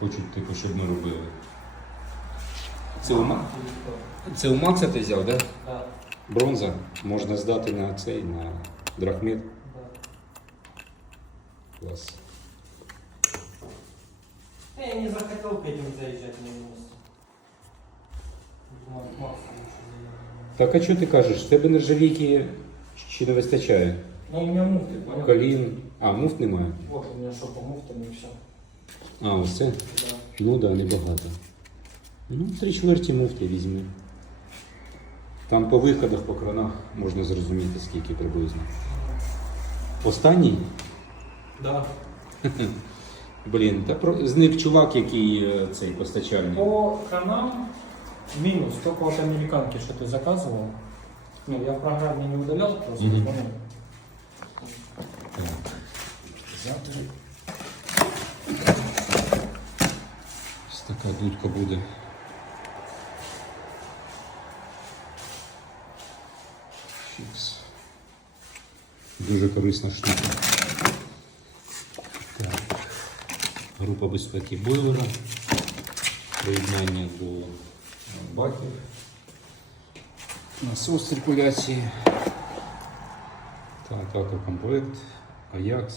Хочуть, типу, щоб ми робили. Це у, Ма- це у Макса ти взяв, так? Да? Да, Бронза можна здати на цей, на драхмет. да. Клас. Я не захотел к этим заезжать на заедем. Так а що ти кажеш? Тебе нержавійки чи не вистачає? Ну, у меня муфты, понял? Колін. А, муфт немає. Вот у меня шопа муфтами и все. А, ось це? Да. Ну так, да, небагато. Ну, три чверті муфти візьми. Там по виходах, по кранах можна зрозуміти, скільки приблизно. Останній? Да. Блін, та про... зник чувак, який е, цей постачальник. По каналам минус, только вот американки, что ты заказывал. Ну, я в программе не удалял просто, понял? Так. Завтра. Ось така дудка буде. Фікс. Дуже корисна штука. Так. Група безпеки бойлера. Приєднання до баків. Насос циркуляції. Так, аквакомплект, Аякс.